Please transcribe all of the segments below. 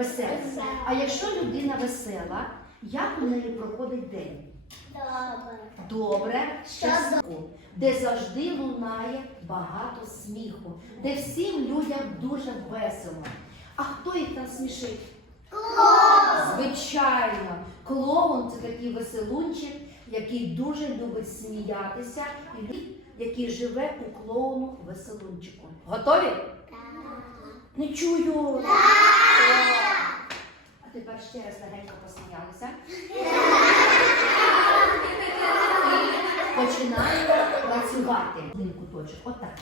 Весела. Весела. А якщо людина весела, як у неї проходить день? Добре. Добре, Що щасливо, де завжди лунає багато сміху, де всім людям дуже весело. А хто їх там смішить? Звичайно, клоун це такий веселунчик, який дуже любить сміятися, і який живе у клоуну веселунчику. Готові? Не чую. Тепер ще раз легенько посміялися. Починаємо працювати. Один куточок. Отак.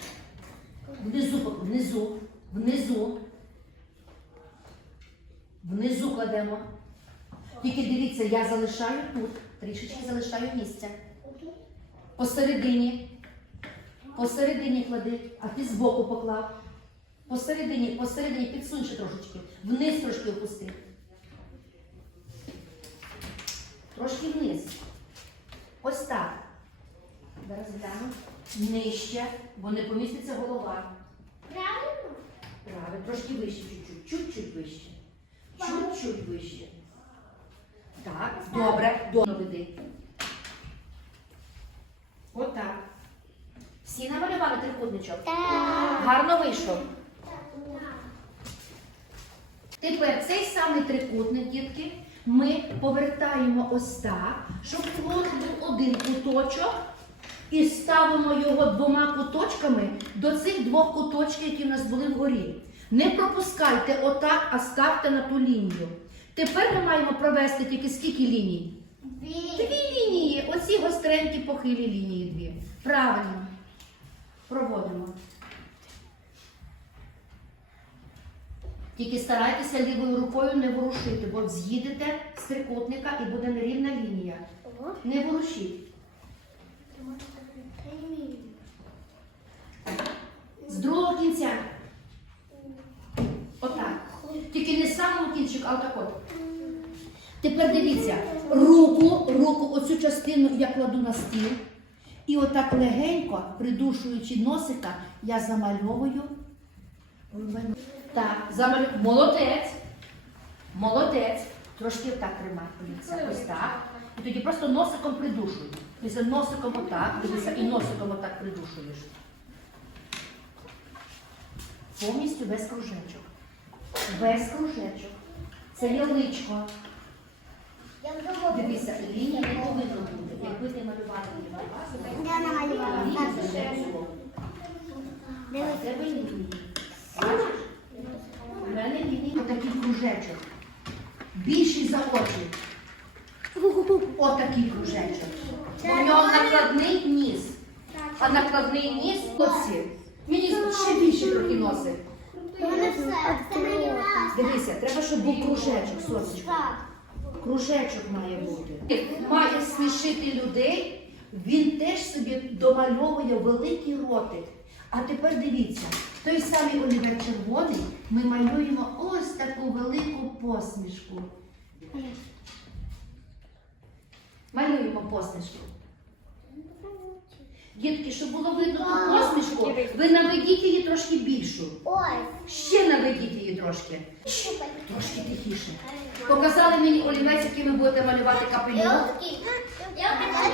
Внизу, внизу, внизу. Внизу кладемо. Тільки дивіться, я залишаю тут, трішечки залишаю місце. Посередині. Посередині клади, а ти збоку поклав. Посередині, посередині підсунь трошечки. Вниз трошки опусти. Трошки вниз. Ось так. Зараз гляну. Нижче, бо не поміститься голова. Правильно? Правильно, трошки вище, чуть-чуть, чуть-чуть вище. Чуть-чуть вище. Так, добре, добре веди. Отак. Всі намалювали трикутничок? Так. Гарно вийшов. Тепер цей самий трикутник, дітки, ми повертаємо ось так, щоб клон був один куточок, і ставимо його двома куточками до цих двох куточків, які в нас були вгорі. Не пропускайте отак, а ставте на ту лінію. Тепер ми маємо провести тільки скільки ліній? Дві лінії. Оці гостренькі похилі лінії дві. Правильно. Проводимо. Тільки старайтеся лівою рукою не ворушити, бо з'їдете з трикутника і буде нерівна лінія. Не ворушіть. З другого кінця. Отак. Тільки не з самого кінчика, а отак от. Тепер дивіться, руку, руку, оцю частину я кладу на стіл. І отак легенько, придушуючи носика, я замальовую. Так, замалюю. Молодець. Молодець. Трошки отак тримай. Дивіться, ось так. І тоді просто носиком придушуй. Дивіться, носиком отак, дивіться, і носиком отак придушуєш. Повністю без кружечок. Без кружечок. Це є личко. Я вдома. Дивися, лінія не повинна бути. Якби ти малювала її Я намалювала. лінія Так, вже ще. було. А Дивись. в тебе лінії. Бачиш? У мене лінії отакий кружечок. Більший за очі. Отакий кружечок. У нього накладний ніс. А накладний ніс оці. Мені ще більше трохи раз. Дивися, треба, щоб був кружечок, сонечко. Кружечок має бути. Має смішити людей, він теж собі домальовує великий ротик. А тепер дивіться, той самий олівер червоний ми малюємо ось таку велику посмішку. Малюємо посмішку. Дітки, щоб було видно ту посмішку, ви наведіть її трошки більшу. Ще наведіть її трошки. Трошки тихіше. Показали мені олівець, який ви будете малювати капелюх.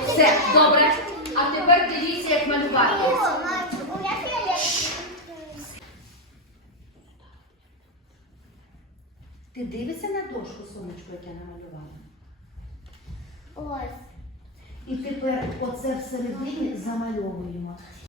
Все, добре. А тепер дивіться, як малювати. Ти дивишся на дошку, сонечко, яке намалювала? Ось. І тепер оце всередині замальовуємо.